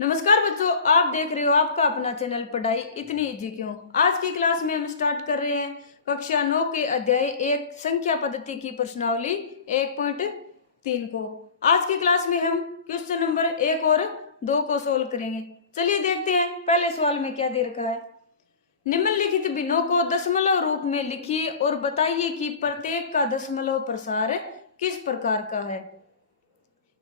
नमस्कार बच्चों, आप देख रहे हो आपका अपना चैनल पढ़ाई इतनी इजी क्यों। आज की क्लास में हम स्टार्ट कर रहे हैं कक्षा 9 के अध्याय 1 संख्या पद्धति की प्रश्नावली 1.3 को। आज की क्लास में हम क्वेश्चन नंबर 1 और 2 को सोल्व करेंगे। चलिए देखते हैं पहले सवाल में क्या दे रखा है। निम्नलिखित भिन्नों को दशमलव रूप में लिखिए और बताइए कि प्रत्येक का दशमलव प्रसार किस प्रकार का है।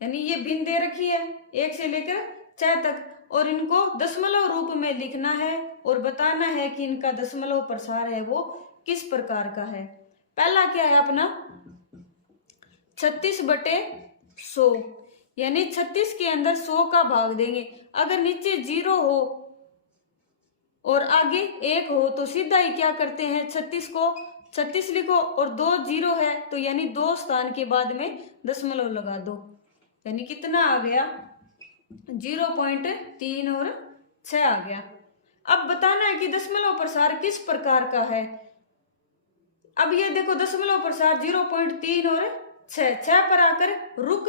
यानी ये भिन्न दे रखी है 1 से लेकर 6 तक और इनको दशमलव रूप में लिखना है और बताना है कि इनका दशमलव प्रसार है वो किस प्रकार का है। पहला क्या है अपना 36/100, यानी 36 के अंदर 100 का भाग देंगे। अगर नीचे 0 हो और आगे 1 हो तो सीधा ही क्या करते हैं 36 को 36 लिखो और 2 0 है तो यानी 2 स्थान के बाद में दशमलव लगा दो, यानी कितना आ गया 0.3 और 6 आ गया। अब बताना है कि दशमलव प्रसार किस प्रकार का है। अब ये देखो दशमलव प्रसार 0.3 और 6 पर आकर रुक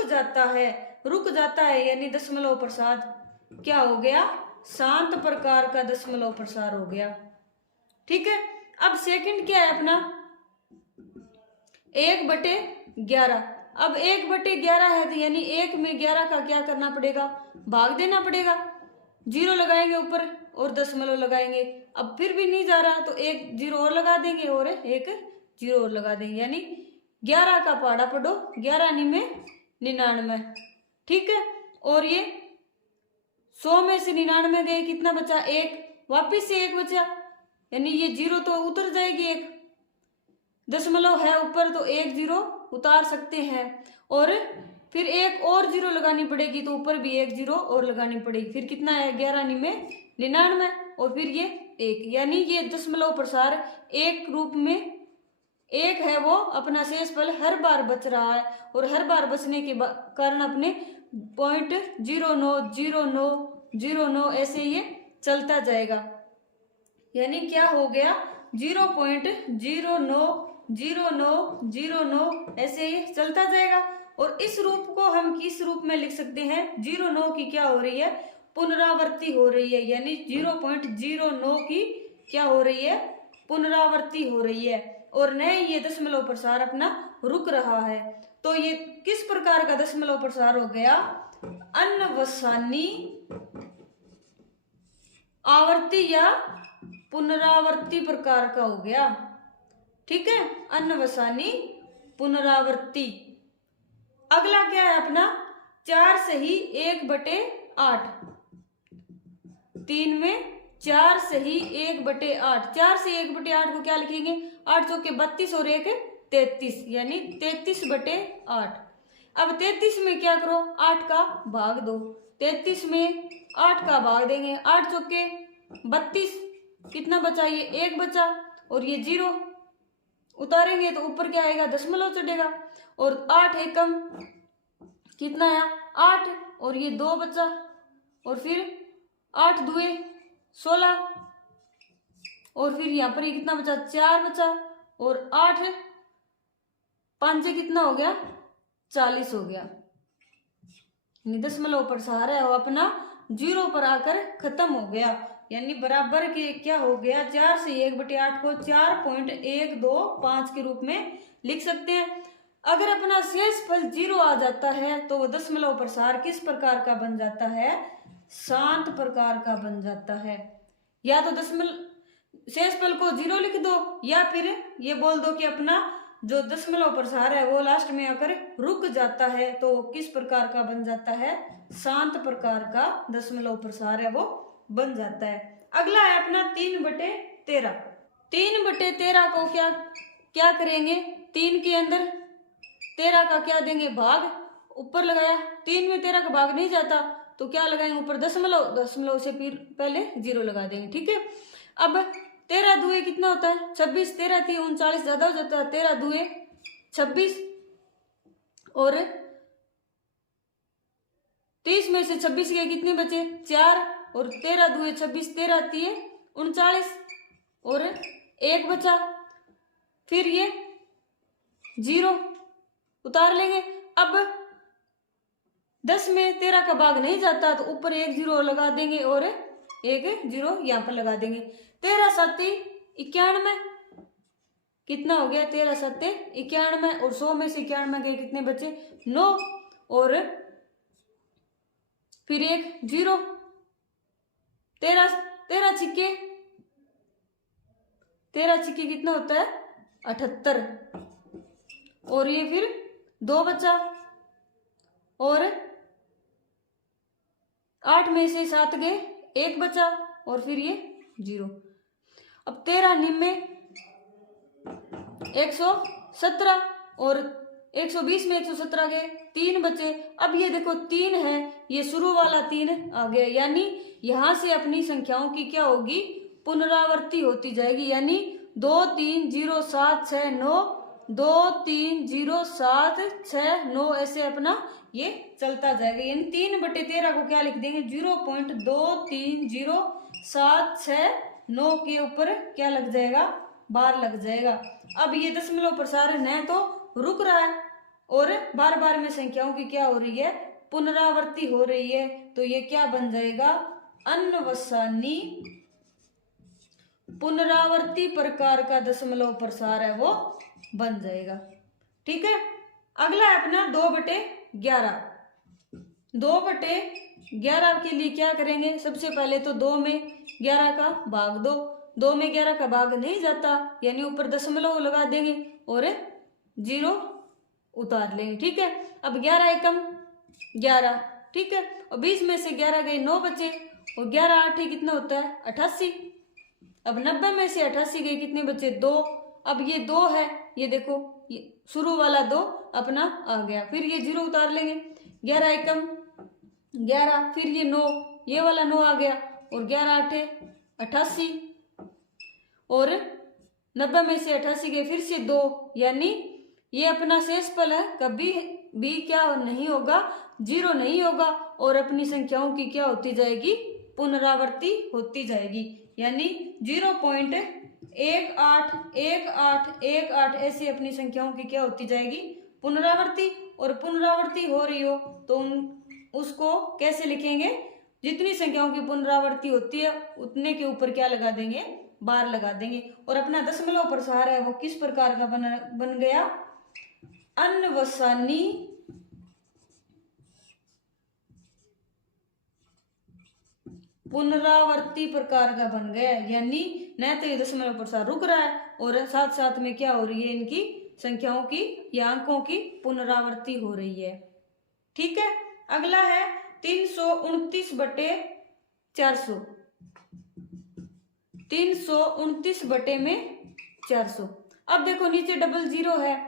जाता है यानी दशमलव प्रसार क्या हो गया, शांत प्रकार का दशमलव प्रसार हो गया। ठीक है। अब सेकंड क्या है अपना 1/11। अब 1/11 है तो यानी 1 में 11 का क्या करना पड़ेगा, भाग देना पड़ेगा। 0 लगाएंगे ऊपर और दशमलव लगाएंगे। अब फिर भी नहीं जा रहा तो 1 0 और लगा देंगे और 1 0 और लगा देंगे, यानी 11 का पहाड़ा पढ़ो 11 में 99। ठीक है। और ये 100 में से 99 गए, कितना बचा 1, वापिस से 1 बचा, यानी ये 0 तो उतर जाएगी, 1 दशमलव है ऊपर तो 1 0 उतार सकते हैं और फिर 1 और 0 लगानी पड़ेगी तो ऊपर भी 1 0 और लगानी पड़ेगी। फिर कितना है 11 में 99 और फिर ये 1, यानी ये दशमलव प्रसार एक रूप में 1 है वो अपना शेषफल हर बार बच रहा है और हर बार बचने के कारण अपने 0.090909 ऐसे ये चलता जाएगा। यानी क्या हो गया 0.090909 ऐसे ये चलता जाएगा। और इस रूप को हम किस रूप में लिख सकते हैं, 09 की क्या हो रही है, पुनरावृत्ति हो रही है, यानी 0.09 की क्या हो रही है, पुनरावृत्ति हो रही है और न ये दशमलव प्रसार अपना रुक रहा है। तो ये किस प्रकार का दशमलव प्रसार हो गया, अनवसानी आवर्ती या पुनरावृत्ति प्रकार का हो गया। ठीक है, अनवसानी पुनरावृत्ति। अगला क्या है अपना 4 सही 1/8। 3 में 4 सही 1/8। 4 से 1/8 को क्या लिखेंगे, 8 चौके 32 और 1 33, यानी 33/8। अब 33 में क्या करो 8 का भाग दो, 33 में 8 का भाग देंगे, 8 चौके 32, कितना बचा ये 1 बचा और ये 0 उतारेंगे तो ऊपर क्या आएगा दशमलव चढ़ेगा और 8 एकम कितना आया 8 और ये 2 बचा और फिर 8 दुए 16 और फिर यहाँ पर ये कितना बचा 4 बचा और 8 5 कितना हो गया 40 हो गया। दशमलव प्रसार है वो अपना 0 पर आकर खत्म हो गया, यानी बराबर के क्या हो गया 4 से 1/8 को 4.125 के रूप में लिख सकते हैं। अगर अपना शेषफल 0 आ जाता है तो वो दशमलव प्रसार किस प्रकार का बन जाता है, शांत प्रकार का बन जाता है। या तो शेषफल को 0 लिख दो या फिर ये बोल दो कि अपना जो दशमलव प्रसार है वो लास्ट में आकर रुक जाता है तो किस प्रकार का बन जाता है, शांत प्रकार का दशमलव प्रसार है वो बन जाता है। अगला है अपना 3/13। 3/13 को क्या करेंगे, 3 के अंदर 13 का क्या देंगे भाग, ऊपर लगाया, 3 में 13 का भाग नहीं जाता तो क्या लगाएंगे ऊपर दशमलव से फिर पहले 0 लगा देंगे। ठीक है। अब 13 दुए कितना होता है 26, 13 थी 39 ज्यादा हो जाता है, 13 दुए 26 और 30 में से 26 के कितने बचे 4 और 13 दुए 26, 13 थी 39 और 1 बचा, फिर ये 0 उतार लेंगे। अब 10 में 13 का भाग नहीं जाता तो ऊपर एक जीरो लगा देंगे और एक जीरो यहाँ पर लगा देंगे। 13 7 91, कितना हो गया 13 7 91, और 100 में से 91 गए कितने बचे 9, और फिर एक जीरो। 13 छिक्के कितना होता है 78, और ये फिर 2 बचा, और 8 में से 7 गए 1 बचा, और फिर ये 0। अब 13 निम्मे 117, और 120 में 117 गए 3 बचे। अब ये देखो 3 है, ये शुरू वाला 3 आ गया, यानी यहां से अपनी संख्याओं की क्या होगी पुनरावृत्ति होती जाएगी, यानी 2 3 0 7 6 9, 2 3 0 7 6 9, ऐसे अपना ये चलता जाएगा। यानी 3/13 को क्या लिख देंगे 0.230769 के ऊपर क्या लग जाएगा बार लग जाएगा। अब ये दशमलव प्रसारण है तो रुक रहा है, और बार बार में संख्याओं की क्या हो रही है पुनरावृत्ति हो रही है, तो ये क्या बन जाएगा अनवसानी पुनरावृत्ति प्रकार का दशमलव प्रसार है वो बन जाएगा। ठीक है, अगला है अपना 2/11। 2/11 के लिए क्या करेंगे, सबसे पहले तो 2 में 11 का भाग दो, 2 में 11 का भाग नहीं जाता, यानी ऊपर दशमलव लगा देंगे और 0 उतार लेंगे। ठीक है, अब 11 एकम 11, ठीक है, और 20 में से 11 गए 9 बचे, और 11 8 कितना होता है 88। अब 90 में से 88 गए कितने बचे 2। अब ये 2 है, ये देखो ये शुरू वाला 2 अपना आ गया, फिर ये 0 उतार लेंगे। 11 एकम 11, फिर ये 9, ये वाला 9 आ गया, और 11 8 88, और 90 में से 88 गए फिर से 2, यानी ये अपना शेषफल है, कभी भी क्या नहीं होगा 0 नहीं होगा, और अपनी संख्याओं की क्या होती जाएगी पुनरावृत्ति होती जाएगी, यानी 0.181818 ऐसी अपनी संख्याओं की क्या होती जाएगी पुनरावृत्ति। और पुनरावृत्ति हो रही हो तो उसको कैसे लिखेंगे, जितनी संख्याओं की पुनरावृत्ति होती है उतने के ऊपर क्या लगा देंगे बार लगा देंगे। और अपना दशमलव प्रसार है वो किस प्रकार का बन गया अनवसानी पुनरावृत्ति प्रकार का बन गया, यानी न तो ये दशमलव प्रसार रुक रहा है और साथ साथ में क्या हो रही है इनकी संख्याओं की या अंकों की पुनरावृत्ति हो रही है। ठीक है, अगला है 329/400। 329/400। अब देखो नीचे डबल 0 है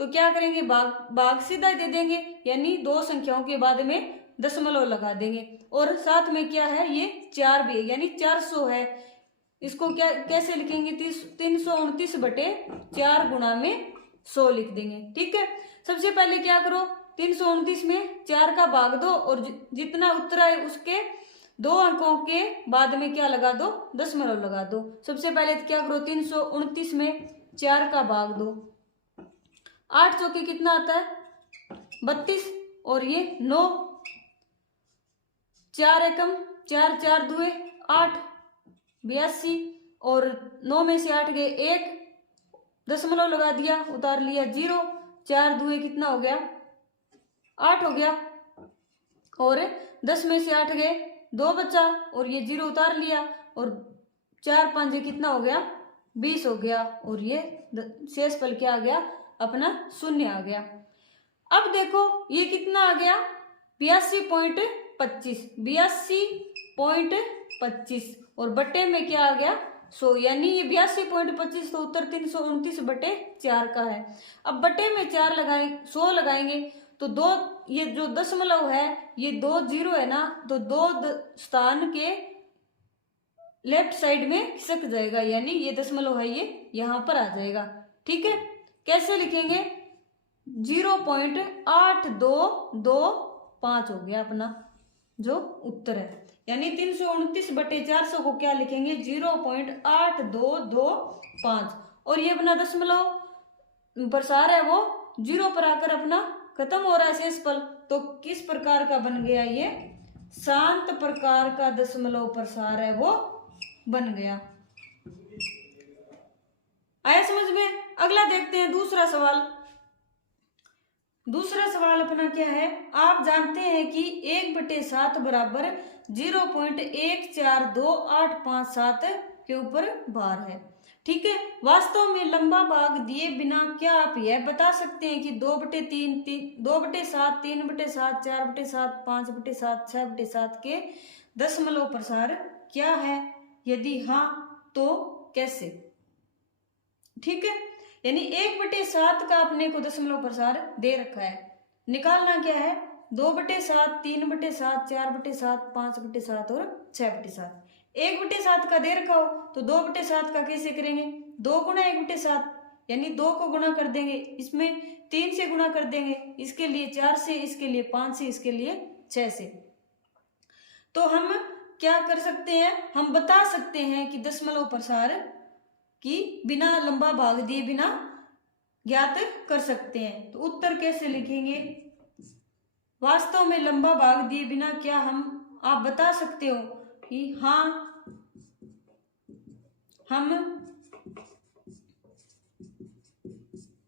तो क्या करेंगे भाग सीधा दे देंगे, यानी 2 संख्याओं के बाद में दशमलव लगा देंगे, और साथ में क्या है ये 4 भी है, यानी 400 है। इसको क्या कैसे लिखेंगे 329/4 गुणा में 100 लिख देंगे। ठीक है, सबसे पहले क्या करो 329 में 4 का भाग दो, और जितना उत्तर है उसके 2 अंकों के बाद में क्या लगा दो दशमलव लगा दो। सबसे पहले तो क्या करो 329 में 4 का भाग दो, 8 चौके कितना आता है 32, और ये 9, 4 एकम 4 4 दुए 8 82, और 9 में से 8 गए 1 दशमलव लगा दिया उतार लिया 0, 4 दुए कितना हो गया 8 हो गया, और 10 में से 8 गए 2 बचा, और ये 0 उतार लिया, और 4 5 कितना हो गया 20 हो गया, और ये शेषफल क्या आ गया अपना 0 आ गया। अब देखो ये कितना आ गया 82.25, 82.25, और बट्टे में क्या आ गया 100, यानी ये 82.25 तो उत्तर 329/4 का है। अब बट्टे में 4 लगाए 100 लगाएंगे तो 2, ये जो दशमलव है ये 2 0 है ना, तो 2 स्थान के लेफ्ट साइड में खिसक जाएगा, यानी ये दशमलव है ये यहाँ पर आ जाएगा। ठीक है, कैसे लिखेंगे 0.8225 हो गया अपना जो उत्तर है, यानी 329/400 को क्या लिखेंगे 0.8225, और ये अपना दशमलव प्रसार है वो 0 पर आकर अपना खत्म हो रहा है शेषफल, तो किस प्रकार का बन गया? ये शांत प्रकार का दशमलव प्रसार है वो बन गया। आया समझ में? अगला देखते हैं दूसरा सवाल। दूसरा सवाल अपना क्या है? आप जानते हैं कि 1/7 बराबर 0.142857 के ऊपर भार है। ठीक है, वास्तव में लंबा भाग दिए बिना क्या आप यह बता सकते हैं कि 2/3, 2/7, 3/7, 4/7, 5/7, 6/7 के दशमलव प्रसार क्या है? यदि हाँ तो कैसे? ठीक है, यानी 1/7 का अपने को दशमलव प्रसार दे रखा है, निकालना क्या है? 2/7, 3/7, 4/7, 5/7 और 6/7। 1/7 का दे रखा हो तो 2/7 का कैसे करेंगे? 2 गुणा 1/7, यानी 2 को गुणा कर देंगे, इसमें 3 से गुणा कर देंगे, इसके लिए 4 से, इसके लिए 5 से, इसके लिए 6 से। तो हम क्या कर सकते हैं? हम बता सकते हैं कि दशमलव प्रसार कि बिना लंबा भाग दिए बिना ज्ञात कर सकते हैं। तो उत्तर कैसे लिखेंगे? वास्तव में लंबा भाग दिए बिना क्या आप बता सकते हो कि हाँ हम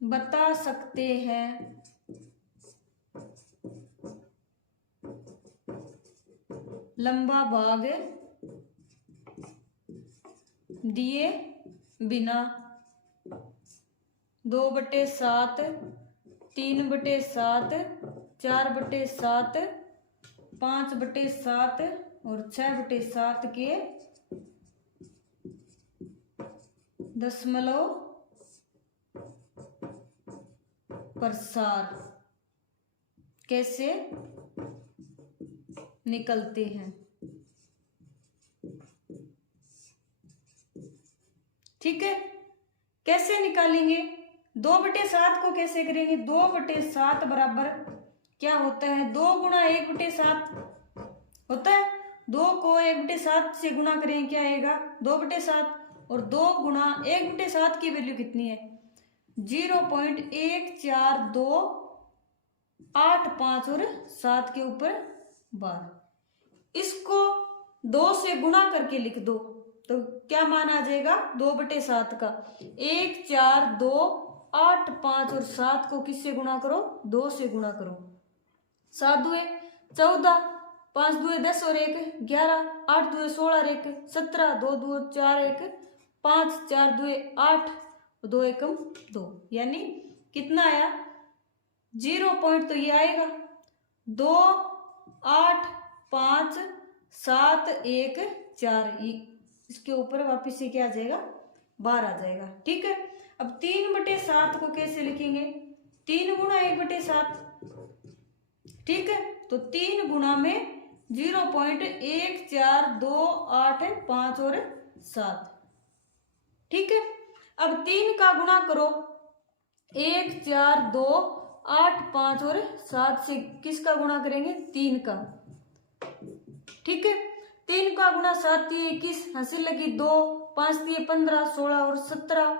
बता सकते हैं लंबा भाग दिए बिना 2/7, 3/7, 4/7, 5/7 और 6/7 के दशमलव प्रसार कैसे निकलते हैं। ठीक है, कैसे निकालेंगे? 2/7 को कैसे करेंगे? 2/7 बराबर क्या होता है? 2 गुणा 1/7 होता है। 2 को 1/7 से गुणा करें, क्या आएगा? 2/7, और 2 गुणा 1/7 की वैल्यू कितनी है? 0.14285 और 7 के ऊपर 12। इसको 2 से गुणा करके लिख दो तो क्या मान आ जाएगा? 2/7 का 14285 और 7 को किससे गुणा करो? 2 से गुणा करो। 7 दुए 14, 5 दुए 10 और 1 11, 8 दुए 16 और 1 17, 2 दुए 4 1 5, 4 दुए 8, 2 एकम 2, यानी कितना आया? 0 पॉइंट तो ये आएगा 2 8 5 7 1 4, इसके ऊपर वापिस से क्या आ जाएगा? 12 आ जाएगा। ठीक है, अब 3/7 को कैसे लिखेंगे? 3 गुणा 1/7। ठीक है, तो 3 गुणा में 0.14285 और 7। ठीक है, अब 3 का गुणा करो 14285 और 7 से, किसका गुणा करेंगे? 3 का। ठीक है, 3 का गुणा 7 दिए 21, हंसी लगी 2, 5 दिए 15, 16 और 17,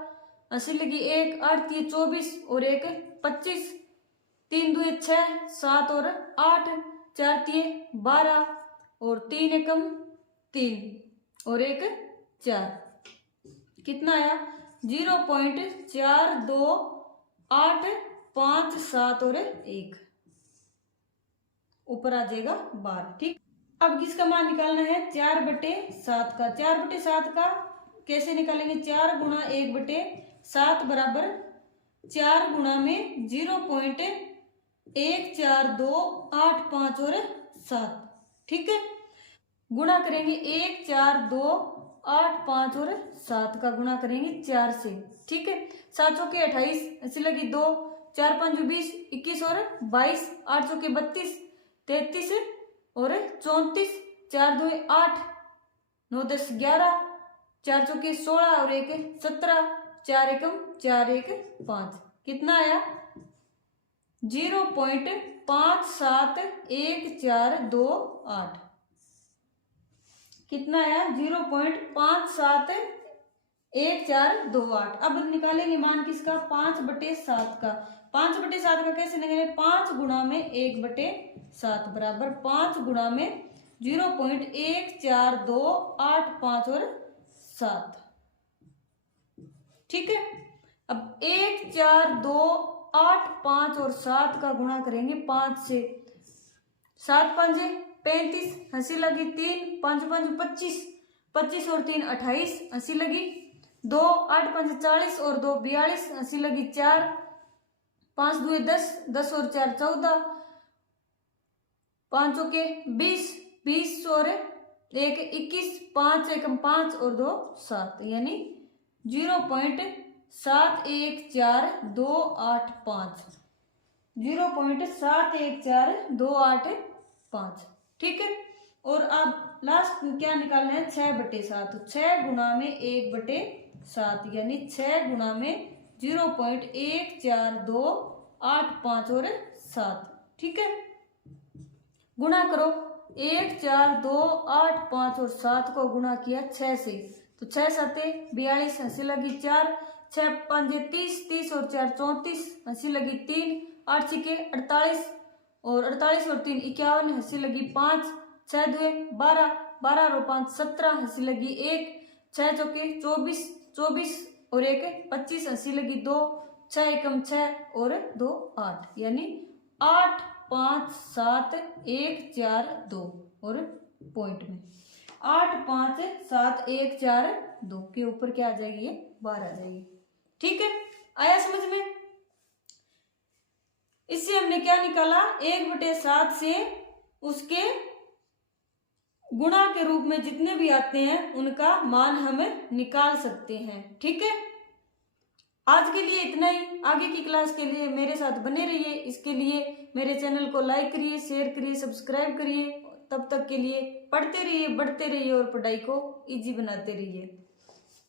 हंसी लगी 1, 8 दिए 24 और 1 25, 3 दुए 6, 7 और 8, 4 दिए 12 और 3 एकम 3 और 1 4, कितना आया? 0.42857 और 1, ऊपर आ जाएगा 12। ठीक, अब किसका मान निकालना है? 4/7 का। 4/7 का कैसे निकालेंगे? 4 गुणा 1/7 बराबर 4 गुणा में 0.14285 और 7। ठीक है, गुणा करेंगे 14285 और 7 का गुणा करेंगे 4 से। ठीक है, 7 चौके 28, ऐसी लगी 2, 4 5 20, 21 और 22, 8 चौके 32, 33 और 34, 4 2 8, 9 10 11, 4 चौके 16 और 1 17, 4 एकम 4 1 5, कितना आया? 0.571428, कितना आया? 0.571428 1 4 2 8। अब निकालेंगे मान किसका, 5/7 का। 5/7 का कैसे निकालेंगे, 5 गुणा में 1/7 बराबर 5 गुणा में 0.1428 और 7। ठीक है। अब 1 4 2 8 5 और 7 का गुणा करेंगे 5 से। 7 5 35, हंसी लगी 3, 5 5 25, 25 और 3 28, हंसी लगी 2, 8 5 40 और 2 42, हंसी लगी 4, 5 2 10, 10 और 4 14, 5 के 20, 20 और 1 21, 5 1 5 और 2 7, यानी 0.714285, 0.714285। ठीक है। और अब लास्ट क्या निकालना है, 6/7। 6 गुणा में 1/7 यानी 6 गुणा में 0.1428 और 7। ठीक है। गुणा करो, 1 4 2 8 5 और 7 को गुणा किया 6 से, तो 6 7 42, हंसी लगी 4, 6 5 30, 30 और 4 34, हंसी लगी 3, 8 6 48 और 48 और 3 51, हंसी लगी 5, 6 2 12, 12 और 5 17, हंसी लगी 1, 6 चौके 24, 24 और 1 25, हंसी लगी 2, 6 एकम 6 और 2 8, यानी 8 5 7 1 4 2 और पॉइंट में 8 5 7 1 4 2 के ऊपर क्या आ जाएगी, ये बार आ जाएगी। ठीक है। आया समझ में। इससे हमने क्या निकाला, 1/7 से उसके गुणा के रूप में जितने भी आते हैं उनका मान हम निकाल सकते हैं। ठीक है। आज के लिए इतना ही। आगे की क्लास के लिए मेरे साथ बने रहिए। इसके लिए मेरे चैनल को लाइक करिए, शेयर करिए, सब्सक्राइब करिए। तब तक के लिए पढ़ते रहिए, बढ़ते रहिए और पढ़ाई को इजी बनाते रहिए।